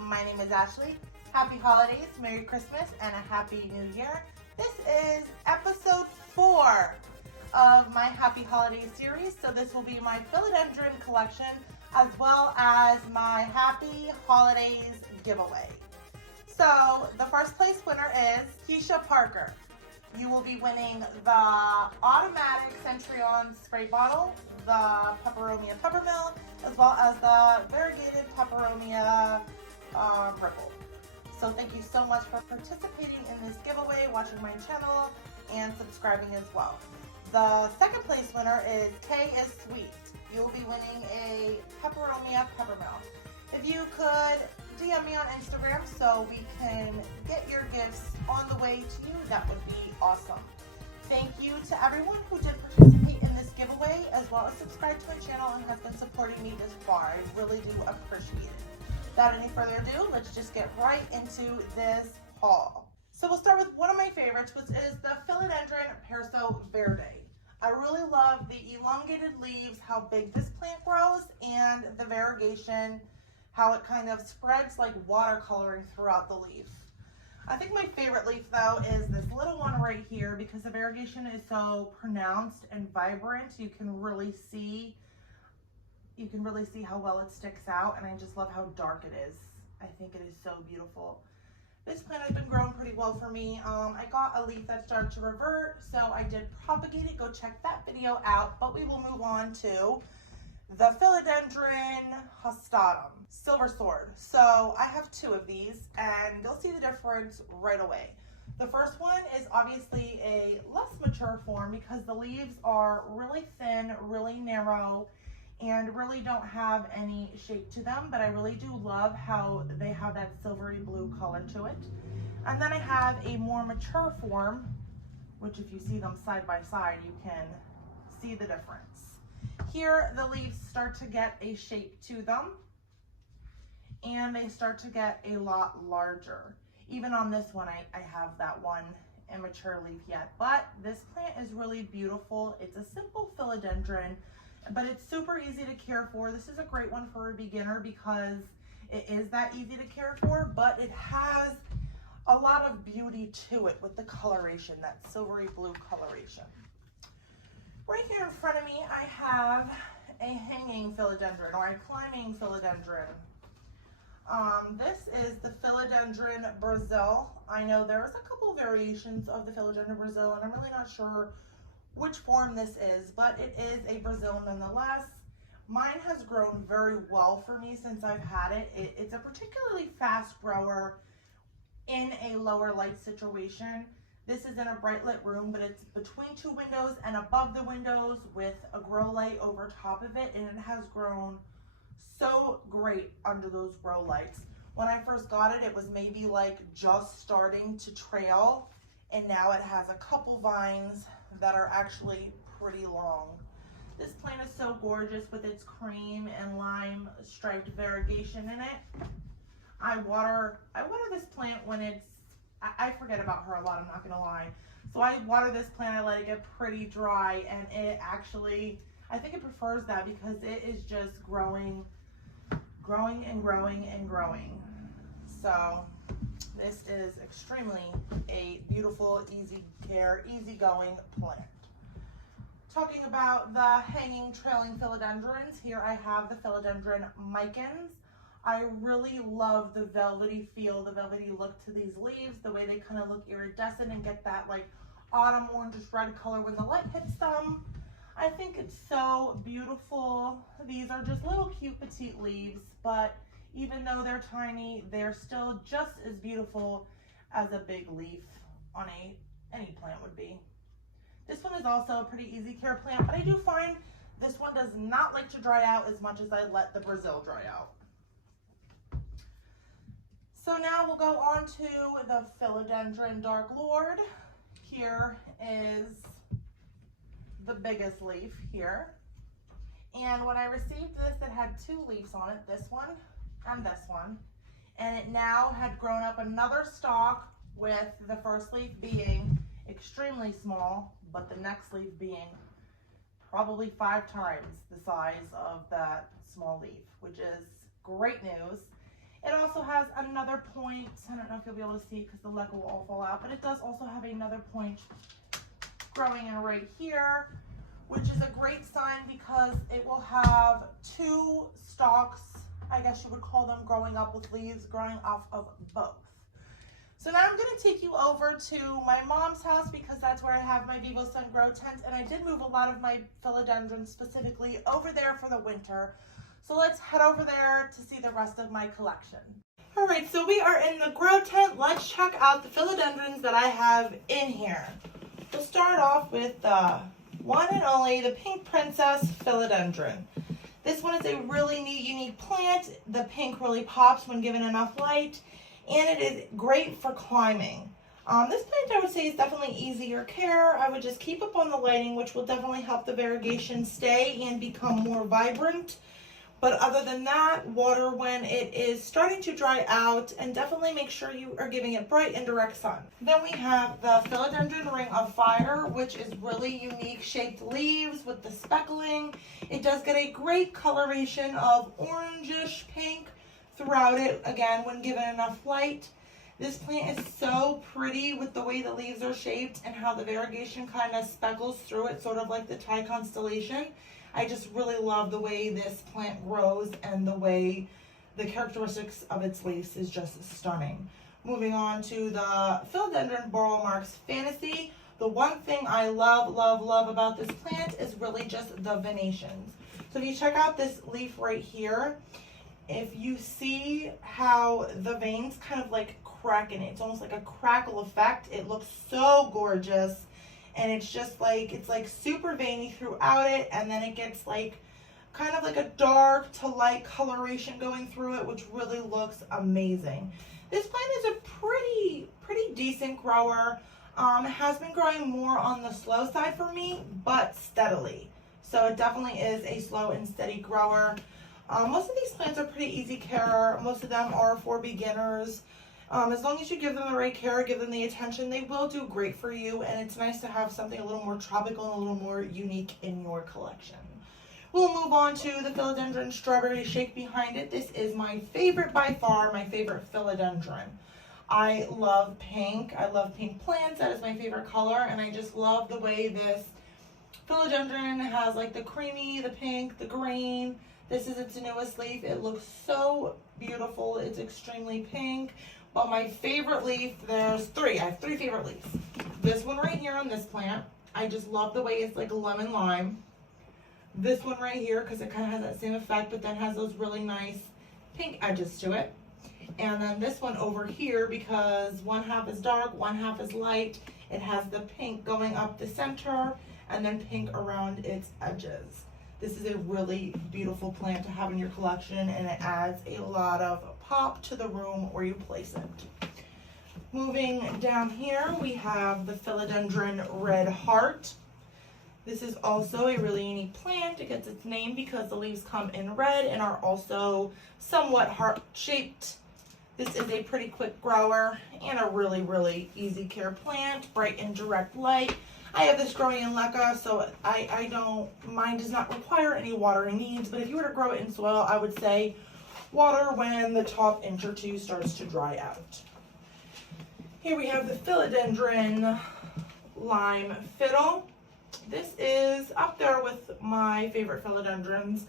My name is Ashley. Happy holidays, Merry Christmas, and a Happy New Year. This is episode 4 of my Happy Holidays series. So this will be my Philodendron collection as well as my Happy Holidays giveaway. So the first place winner is Keisha Parker. You will be winning the automatic Centurion spray bottle, the Peperomia Peppermill, as well as the variegated Peperomia Ripple. So thank you so much for participating in this giveaway, watching my channel, and subscribing as well. The second place winner is K is Sweet. You will be winning a Peperomia Peppermill. If you could DM me on Instagram so we can get your gifts on the way to you, that would be awesome. Thank you to everyone who did participate in this giveaway, as well as subscribe to my channel and has been supporting me this far. I really do appreciate it. Without any further ado, let's just get right into this haul. So we'll start with one of my favorites, which is the Philodendron Paraiso Verde. I really love the elongated leaves, how big this plant grows, and the variegation, how it kind of spreads like watercoloring throughout the leaf. I think my favorite leaf though is this little one right here, because the variegation is so pronounced and vibrant. You can really see how well it sticks out, and I just love how dark it is. I think it is so beautiful. This plant has been growing pretty well for me. I got a leaf that started to revert, so I did propagate it. Go check that video out, but we will move on to the Philodendron Hastatum Silver Sword. So I have 2 of these, and you'll see the difference right away. The first one is obviously a less mature form because the leaves are really thin, really narrow, and really don't have any shape to them, but I really do love how they have that silvery blue color to it. And then I have a more mature form, which if you see them side by side, you can see the difference. Here, the leaves start to get a shape to them, and they start to get a lot larger. Even on this one, I have that one immature leaf yet, but this plant is really beautiful. It's a simple philodendron, but it's super easy to care for. This is a great one for a beginner because it is that easy to care for, but it has a lot of beauty to it with the coloration, that silvery blue coloration. Right here in front of me, I have a hanging philodendron or a climbing philodendron. This is the Philodendron Brasil. I know there's a couple variations of the Philodendron Brasil, and I'm really not sure which form this is, but it is a Brazil nonetheless. Mine has grown very well for me since I've had it. It's a particularly fast grower in a lower light situation. This is in a bright lit room, but it's between 2 windows and above the windows with a grow light over top of it, and it has grown so great under those grow lights. When I first got it, it was maybe like just starting to trail, and now it has a couple vines that are actually pretty long. This plant is so gorgeous with its cream and lime striped variegation in it. I water this plant when it's, I forget about her a lot, I'm not gonna lie. So I water this plant, I let it get pretty dry, and it actually, I think it prefers that because it is just growing and growing and growing. So this is extremely a beautiful, easy care, easygoing plant. Talking about the hanging trailing philodendrons, here I have the Philodendron Micans. I really love the velvety feel, the velvety look to these leaves, the way they kind of look iridescent and get that like autumn orangish red color when the light hits them. I think it's so beautiful. These are just little cute petite leaves, but even though they're tiny, they're still just as beautiful as a big leaf on any plant would be. This one is also a pretty easy care plant, but I do find this one does not like to dry out as much as I let the Brazil dry out. So now we'll go on to the Philodendron Dark Lord. Here is the biggest leaf here. And when I received this, it had 2 leaves on it, this one and this one. And it now had grown up another stalk with the first leaf being extremely small, but the next leaf being probably 5 times the size of that small leaf, which is great news. It also has has another point. I don't know if you'll be able to see it because the leca will all fall out, but it does also have another point growing in right here, which is a great sign because it will have two stalks, I guess you would call them, growing up with leaves growing off of both. So now I'm going to take you over to my mom's house because that's where I have my VivoSun grow tent, and I did move a lot of my philodendrons specifically over there for the winter. So let's head over there to see the rest of my collection. All right, so we are in the grow tent. Let's check out the philodendrons that I have in here. We'll start off with the one and only, the Pink Princess Philodendron. This one is a really neat, unique plant. The pink really pops when given enough light, and it is great for climbing. This plant, I would say, is definitely easier care. I would just keep up on the lighting, which will definitely help the variegation stay and become more vibrant. But other than that, water when it is starting to dry out, and definitely make sure you are giving it bright and direct sun. Then we have the Philodendron Ring of Fire, which is really unique shaped leaves with the speckling. It does get a great coloration of orangish pink throughout it, again, when given enough light. This plant is so pretty with the way the leaves are shaped and how the variegation kind of speckles through it, sort of like the Thai constellation. I just really love the way this plant grows, and the way the characteristics of its leaves is just stunning. Moving on to the Philodendron Burle Marx Fantasy. The one thing I love, love, love about this plant is really just the venations. So if you check out this leaf right here, if you see how the veins kind of like crack in it, it's almost like a crackle effect. It looks so gorgeous. And it's just like, it's like super veiny throughout it, and then it gets like kind of like a dark to light coloration going through it, which really looks amazing. This plant is a pretty decent grower. It has been growing more on the slow side for me, but steadily. So it definitely is a slow and steady grower. Most of these plants are pretty easy care. Most of them are for beginners. As long as you give them the right care, give them the attention, they will do great for you, and it's nice to have something a little more tropical and a little more unique in your collection. We'll move on to the Philodendron Strawberry Shake behind it. This is my favorite, by far, my favorite philodendron. I love pink. I love pink plants. That is my favorite color, and I just love the way this philodendron has like the creamy, the pink, the green. This is its newest leaf. It looks so beautiful. It's extremely pink. But my favorite leaf, there's three. I have three favorite leaves. This one right here on this plant. I just love the way it's like a lemon lime. This one right here, because it kind of has that same effect, but then has those really nice pink edges to it. And then this one over here, because one half is dark, one half is light. It has the pink going up the center, and then pink around its edges. This is a really beautiful plant to have in your collection, and it adds a lot of pop to the room where you place it. Moving down here, we have the Philodendron Red Heart. This is also a really unique plant. It gets its name because the leaves come in red and are also somewhat heart-shaped. This is a pretty quick grower and a really, really easy care plant, bright and direct light. I have this growing in leca, so mine does not require any watering needs, but if you were to grow it in soil, I would say water when the top inch or two starts to dry out. Here we have the Philodendron Lime Fiddle. This is up there with my favorite philodendrons.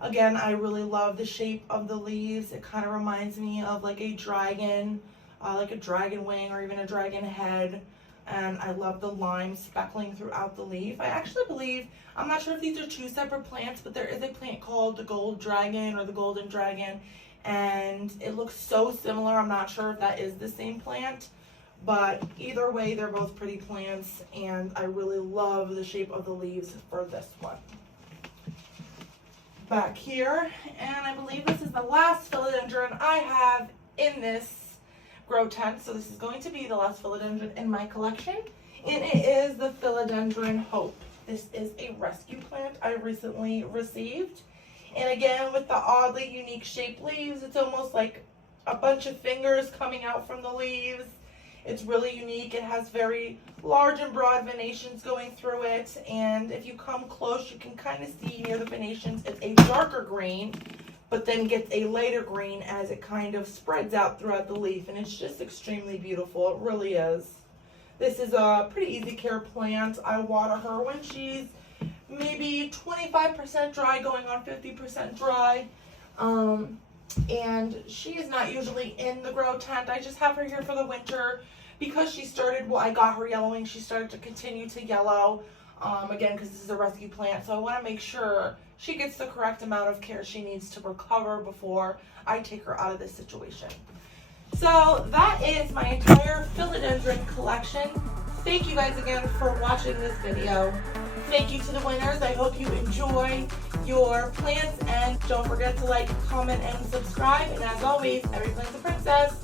Again, I really love the shape of the leaves. It kind of reminds me of like a dragon wing or even a dragon head. And I love the lime speckling throughout the leaf. I actually believe, I'm not sure if these are two separate plants, but there is a plant called the gold dragon or the golden dragon, and it looks so similar. I'm not sure if that is the same plant, but either way, they're both pretty plants, and I really love the shape of the leaves for this one. Back here, and I believe this is the last philodendron I have in this grow tent, so this is going to be the last philodendron in my collection, and it is the Philodendron Hope. This is a rescue plant I recently received, and again, with the oddly unique shaped leaves, it's almost like a bunch of fingers coming out from the leaves. It's really unique. It has very large and broad venations going through it, and if you come close, you can kind of see near the venations, it's a darker green, but then gets a lighter green as it kind of spreads out throughout the leaf, and it's just extremely beautiful. It really is. This is a pretty easy care plant. I water her when she's maybe 25% dry going on 50% dry. And she is not usually in the grow tent. I just have her here for the winter because she started, well, I got her yellowing. She started to continue to yellow, again, because this is a rescue plant. So I want to make sure she gets the correct amount of care she needs to recover before I take her out of this situation. So that is my entire philodendron collection. Thank you guys again for watching this video. Thank you to the winners. I hope you enjoy your plants, and don't forget to like, comment, and subscribe. And as always, every plant's a princess.